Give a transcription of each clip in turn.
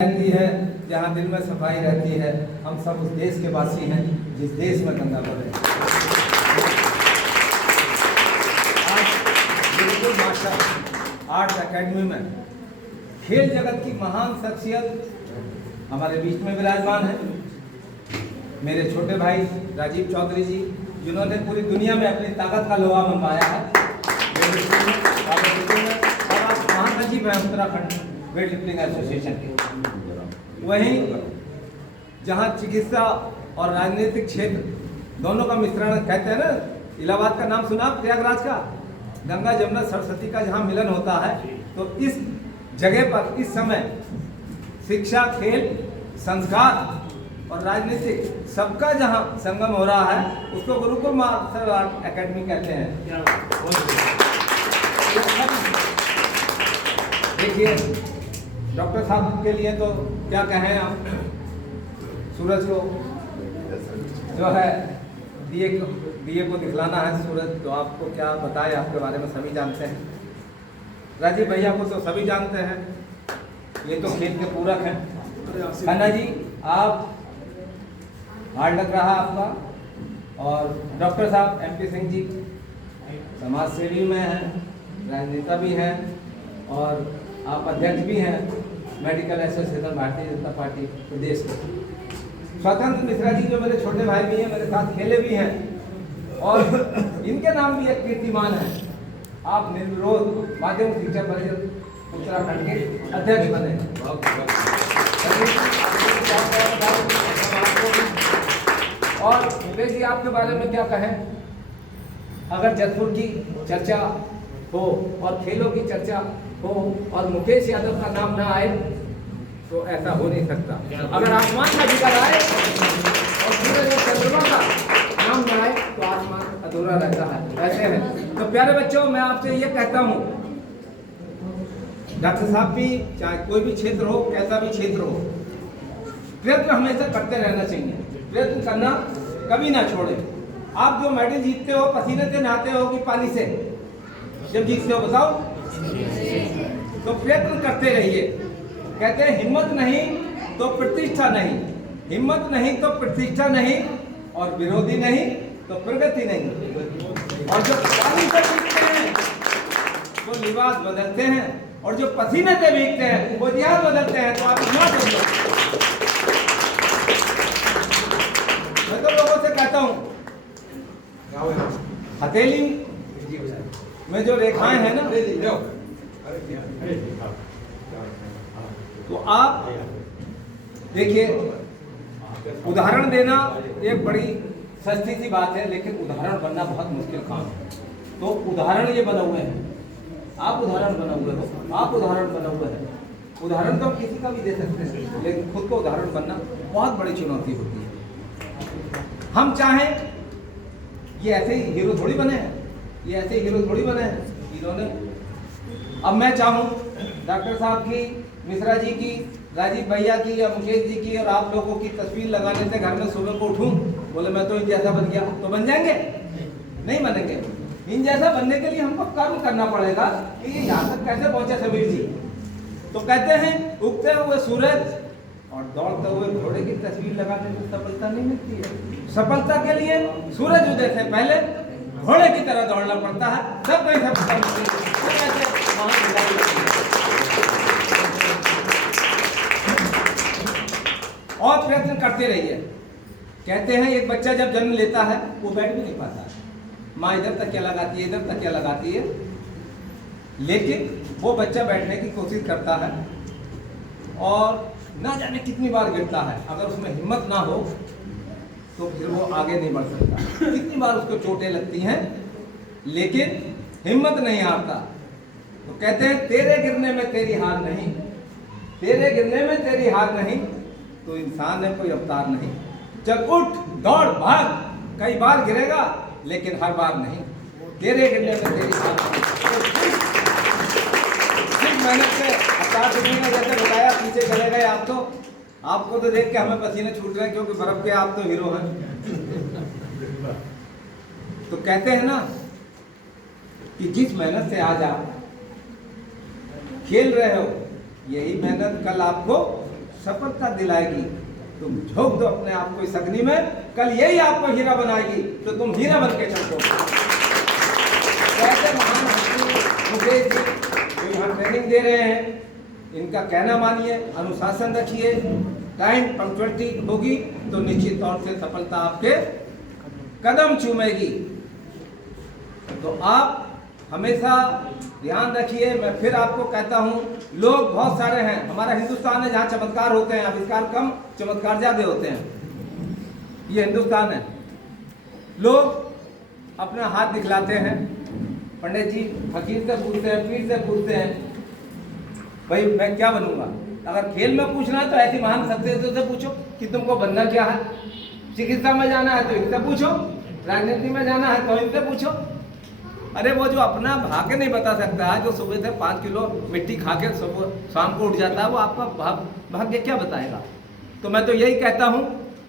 रहती है, जहाँ दिल में सफाई रहती है। हम सब उस देश के वासी हैं जिस देश में गंगा बह रही है। आज बिल्कुल मास्टर आर्ट्स एकेडमी में खेल जगत की महान शख्सियत हमारे बीच में विराजमान है। मेरे छोटे भाई राजीव चौधरी जी, जिन्होंने पूरी दुनिया में अपनी ताकत का लोहा मनवाया है। और आप महासचिव हैं उत्तराखंड वेट लिफ्टिंग एसोसिएशन के। वहीं जहां चिकित्सा और राजनीतिक क्षेत्र दोनों का मिश्रण कहते हैं ना, इलाहाबाद का नाम सुना, प्रयागराज का गंगा जमुना सरस्वती का जहां मिलन होता है, तो इस जगह पर इस समय शिक्षा, खेल, संस्कार और राजनीतिक सबका जहां संगम हो रहा है, उसको गुरुकुल मार्शल आर्ट एकेडमी कहते हैं। देखिए, डॉक्टर साहब के लिए तो क्या कहें आप, सूरज को जो है दिए को दिखलाना है सूरज, तो आपको क्या बताए, आपके बारे में सभी जानते हैं। राजीव भैया को तो सभी जानते हैं, ये तो खेल के पूरक हैं। खन्ना जी, आप हार्ड लग रहा आपका। और डॉक्टर साहब MP सिंह जी समाज सेवी में हैं, राजनेता भी हैं और आप अध्यक्ष भी हैं medical association Bharatiya Janata party प्रदेश के। स्वतंत्र मिश्रा जी जो मेरे छोटे भाई भी हैं, मेरे साथ खेले भी हैं और इनके नाम भी एक कीर्तिमान है। आप निर्विरोध माध्यमिक शिक्षा परिषद उत्तराखंड के अध्यक्ष बने। और मुकेश जी, आपके बारे में क्या कहें? अगर जयपुर की चर्चा हो और खेलों की चर्चा हो और मुकेश यादव का नाम ना आए तो ऐसा हो नहीं सकता। अगर आसमान का जिक्र आए और सूरज और चंद्रमा का नाम ना आए तो आसमान अधूरा रहता है। ऐसे है तो प्यारे बच्चों, मैं आपसे ये कहता हूँ, डॉक्टर साहब भी चाहे कोई भी क्षेत्र हो, कैसा भी क्षेत्र हो, प्रयत्न हमेशा करते रहना चाहिए। प्रयत्न करना कभी ना छोड़े। आप जो मेडल जीतते हो, पसीने से नहाते हो कि पानी से जब जीतते हो, बताओ? तो प्रयत्न करते रहिए। कहते हैं हिम्मत नहीं तो प्रतिष्ठा नहीं, हिम्मत नहीं तो प्रतिष्ठा नहीं, और विरोधी नहीं तो प्रगति नहीं। और जो पानी से भीगते हैं तो लिबास बदलते हैं, और जो पसीने से भीगते हैं वो जिहाद बदलते हैं। तो आप हिम्मत बदलो। मैं तो लोगों से कहता हूँ, हथेली में जो रेखाएं हैं ना, तो आप देखिए, उदाहरण देना एक बड़ी सस्ती सी बात है, लेकिन उदाहरण बनना बहुत मुश्किल काम है। तो उदाहरण ये बना हुए हैं, आप उदाहरण बना हुए हो, आप उदाहरण बना हुए हैं। उदाहरण तो हम किसी का भी दे सकते हैं, लेकिन खुद को उदाहरण बनना बहुत बड़ी चुनौती होती है। हम चाहें, ये ऐसे ही हीरो थोड़ी बने हैं, ये ऐसे हीरो थोड़ी बने हैं हीरो ने। अब मैं चाहूँ डॉक्टर साहब की, मिश्रा जी की, राजीव भैया की या मुकेश जी की और आप लोगों की तस्वीर लगाने से घर में सुबह को उठूं, बोले मैं तो इन जैसा बन गया, तो बन जाएंगे? नहीं बनेंगे। इन जैसा बनने के लिए हमको कर्म करना पड़ेगा कि ये यहाँ तक कैसे पहुंचे समीर जी। तो कहते हैं उगते हुए सूरज और दौड़ते हुए घोड़े की तस्वीर लगाने में सफलता नहीं मिलती है। सफलता के लिए सूरज उदय से पहले घोड़े की तरह दौड़ना पड़ता है, सब कहीं सफलता मिलती है। और प्रयत्न करते रहिए। कहते हैं एक बच्चा जब जन्म लेता है वो बैठ भी नहीं पाता है, माँ इधर तकिया लगाती है, इधर तकिया लगाती है, लेकिन वो बच्चा बैठने की कोशिश करता है और ना जाने कितनी बार गिरता है। अगर उसमें हिम्मत ना हो तो फिर वो आगे नहीं बढ़ सकता। कितनी बार उसको चोटें लगती हैं, लेकिन हिम्मत नहीं हारता। तो कहते हैं तेरे गिरने में तेरी हार नहीं, तेरे गिरने में तेरी हार नहीं, तो इंसान है कोई अवतार नहीं। चल उठ, दौड़, भाग, कई बार गिरेगा लेकिन हर बार नहीं, तेरे गिरने में तेरी हार नहीं। मेहनत से अवतार ने जैसे बताया, पीछे चले गए आप, तो आपको तो देख के हमें पसीने छूट रहे हैं, क्योंकि बर्फ के आप तो हीरो हैं। तो कहते हैं ना कि जिस मेहनत से आज आप खेल रहे हो, यही मेहनत कल आपको सफलता दिलाएगी। तुम झोंक दो अपने आप को इस अग्नि में, कल यही आपको हीरा बनाएगी, तो तुम हीरा बन के चमको। कैसे महान हस्ती मुकेश जी जो यहाँ ट्रेनिंग दे रहे हैं, इनका कहना मानिए, अनुशासन रखिए, टाइम पंक्चुअलिटी होगी तो निश्चित तौर से सफलता आपके कदम चूमेगी। तो आप हमेशा ध्यान रखिए। मैं फिर आपको कहता हूँ, लोग बहुत सारे हैं, हमारा हिंदुस्तान है जहाँ चमत्कार होते हैं, आविष्कार कम चमत्कार ज्यादा होते हैं। ये हिंदुस्तान है। लोग अपना हाथ दिखलाते हैं, पंडित जी फकीर से पूछते हैं, पीर से पूछते हैं, भाई मैं क्या बनूंगा। अगर खेल में पूछना है तो ऐसी महान शख्सियतों से पूछो कि तुमको बनना क्या है। चिकित्सा में जाना है तो इनसे पूछो, राजनीति में जाना है तो इनसे पूछो। अरे वो जो अपना भाग्य नहीं बता सकता है, जो सुबह से 5 किलो मिट्टी खा के सुबह शाम को उठ जाता है, वो आपका भाग्य क्या बताएगा। तो मैं तो यही कहता हूँ,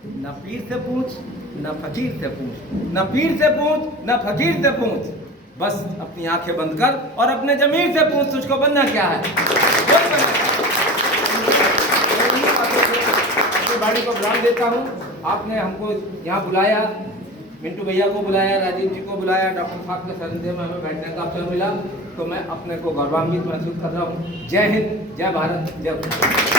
न पीर से पूछ, न फकीर से पूछ, न पीर से पूछ, न फकीर से पूछ, बस अपनी आंखें बंद कर और अपने जमीर से पूछ, तुझको बनना क्या है। बाड़ी को विराम देता हूँ। आपने हमको यहाँ बुलाया, मिंटू भैया को बुलाया, राजीव जी को बुलाया, डॉक्टर साहब के सानिध्य में हमें बैठने का अवसर मिला, तो मैं अपने को गौरवान्वित महसूस कर रहा हूँ। जय हिंद, जय भारत, जय भारत।